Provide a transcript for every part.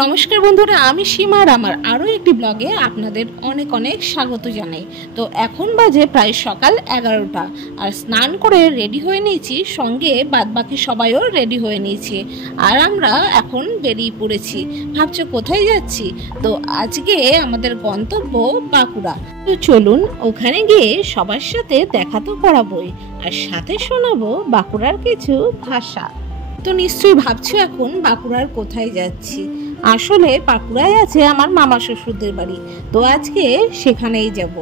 নমস্কার বন্ধুরা, আমি সীমা আর আমার আরও একটি ব্লগে আপনাদের অনেক অনেক স্বাগত জানাই। তো এখন বাজে প্রায় সকাল 11টা, আর স্নান করে রেডি হয়ে নিয়েছি, সঙ্গে বাদবাকি সবাইও রেডি হয়ে নিয়েছে, আর আমরা এখন বেরিয়ে পড়েছি। ভাবছো কোথায় যাচ্ছি? তো আজকে আমাদের গন্তব্য বাঁকুড়া। তো চলুন ওখানে গিয়ে সবার সাথে দেখা তো করাবোই, আর সাথে শোনাবো বাঁকুড়ার কিছু ভাষা। তো নিশ্চয়ই ভাবছো এখন বাঁকুড়ার কোথায় যাচ্ছি। আসলে বাঁকুড়ায় আছে আমার মামা শ্বশুরদের বাড়ি, তো আজকে সেখানেই যাব।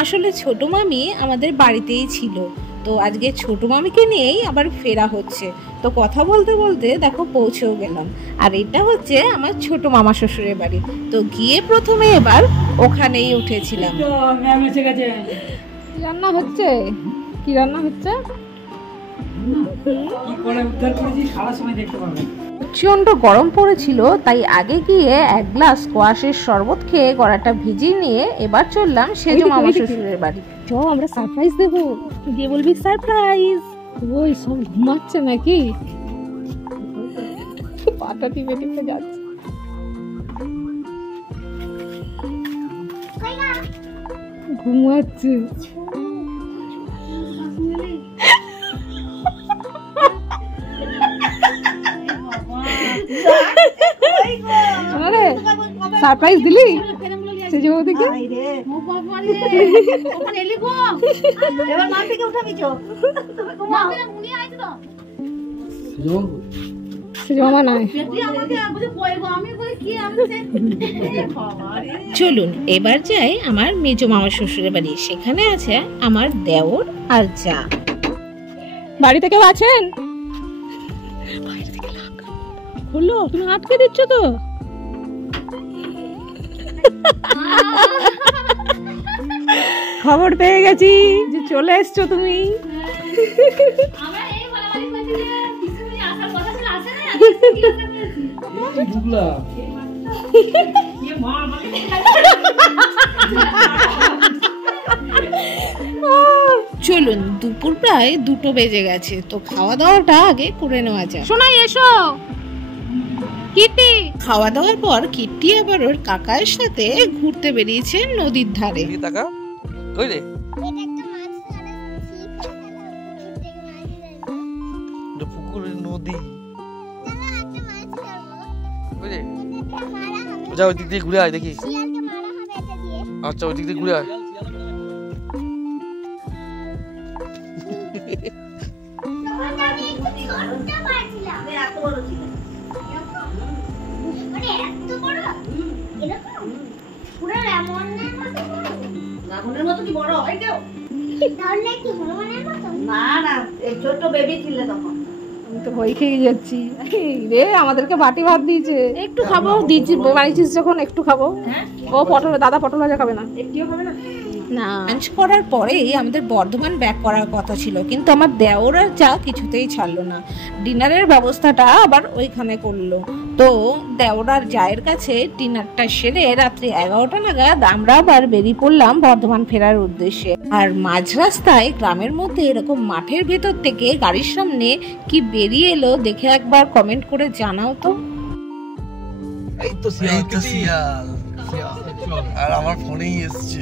আসলে ছোট মামি আমাদের বাড়িতেই ছিল, তো আজকে ছোট মামিকে নিয়েই আবার ফেরা হচ্ছে। তো কথা বলতে বলতে দেখো পৌঁছেও গেলাম, আর এটা হচ্ছে আমার ছোট মামা শ্বশুরের বাড়ি। তো গিয়ে প্রথমে এবার ওখানেই উঠেছিলাম। রান্না হচ্ছে, কি রান্না হচ্ছে? প্রচন্ড গরম পড়েছিল, তাই আগে গিয়ে এক গ্লাস কোয়াশের শরবত খেয়ে গলাটা ভিজিয়ে নিয়ে এবার চললাম সেজো মামা শ্বশুরের বাড়ি। চো আমরা সারপ্রাইজ দেবো, গিয়ে বলবি সারপ্রাইজ। ওই সব ঘুমাচ্ছে নাকি? পাটা টিপে টিপে যাচ্ছে। ঘুমাচ্ছে। সারপ্রাইজ দিলি সেজো ওদিকে? এবার মা থেকে উঠাবি চো। চলুন এবার যাই আমার মেজো মামা শ্বশুরের বাড়ি। সেখানে আছে আমার দেওর আর যা। বাড়িতে কেউ আছেন? খুললো, তুমি আটকে দিচ্ছ তো। খবর পেয়ে গেছি যে চলে এসছো তুমি। চলুন, দুপুর প্রায় 2টো বেজে গেছে, তো খাওয়া দাওয়াটা আগে করে নেওয়া যায়। শোনাই এসো কিটি। খাওয়া দাওয়ার পর কিটি আবার ওর কাকার সাথে ঘুরতে বেরিয়েছে নদীর ধারে। যা ওই দিক দিয়ে ঘুরে আয় দেখি। আচ্ছা ওই দিক দিয়ে ঘুরে আয়। ছোট বেবি ছিল তখন। তো ভয় খেয়ে যাচ্ছি রে, আমাদেরকে বাটি ভাত দিয়েছে, একটু খাবো দিয়েছি, বাড়িছিস যখন একটু খাবো। ও পটল, দাদা পটল ভাজা খাবে না, একটিও খাবে না। লাঞ্চ করার পরেই আমাদের বর্ধমান ব্যাক করার কথা ছিল, কিন্তু আমার দেওর আর যা কিছুতেই ছাড়লো না। ডিনারের ব্যবস্থাটা আবার ওইখানে করলো। তো দেওর আর জায়ের কাছে ডিনারটা সেরে রাত্রি 11টা নাগাদ আমরা আবার বেরিয়ে পড়লাম বর্ধমান ফেরার উদ্দেশ্যে। আর মাঝ রাস্তায় গ্রামের মধ্যে এরকম মাঠের ভেতর থেকে গাড়ির সামনে কি বেরিয়ে এলো দেখে একবার কমেন্ট করে জানাও তো। এই তো শিয়াল আর আমার ফোনেই এসছে।